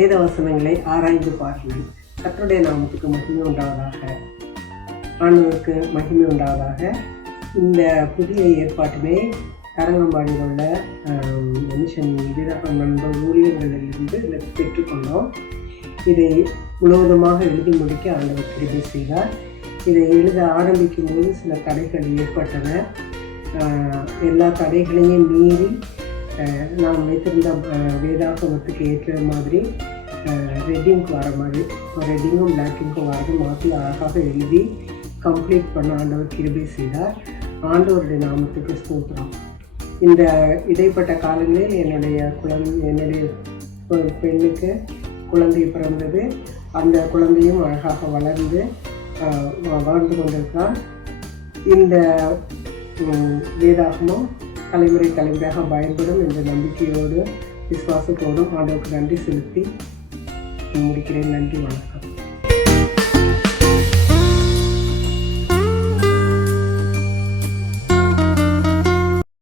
வேத வசனங்களை ஆராய்ந்து பாருங்கள். கர்த்தருடைய நாமத்துக்கு மகிமை உண்டாவதாக. ஆண்டவருக்கு மகிமை உண்டாவதாக. இந்த புதிய ஏற்பாட்டினை தரங்கம்பாடியில் உள்ள மனுஷன் நண்பர் ஊழியர்களிலிருந்து பெற்றுக்கொண்டோம். இதை முழுவதுமாக எழுதி முடிக்க ஆண்டவர் கிருபை செய்தார். இதை எழுத ஆரம்பிக்கும் போது சில தடைகள் ஏற்பட்டன. எல்லா தடைகளையும் மீறி நான் வைத்திருந்த வேதாகமத்துக்கு ஏற்ற மாதிரி ரெட்டிங்க்கு வர மாதிரி, ரெட்டிங்கும் பிளாக்கிங்கும் வரது மாற்றி அழகாக எழுதி கம்ப்ளீட் பண்ண ஆண்டவர் கிருபை செய்தார். ஆண்டவருடைய நாமத்துக்கு ஸ்தோத்திரம். இந்த இடைப்பட்ட காலங்களில் என்னுடைய பெண்ணுக்கு குழந்தை பிறந்தது. அந்த குழந்தையும் அழகாக வாழ்ந்து கொண்டிருக்கிறார். இந்த வேதாகமும் தலைமுறையாக பயன்படும் என்ற நம்பிக்கையோடு விசுவாசத்தோடும் ஆண்டவருக்கு நன்றி செலுத்தி முடிக்கிறேன். நன்றி, வணக்கம்.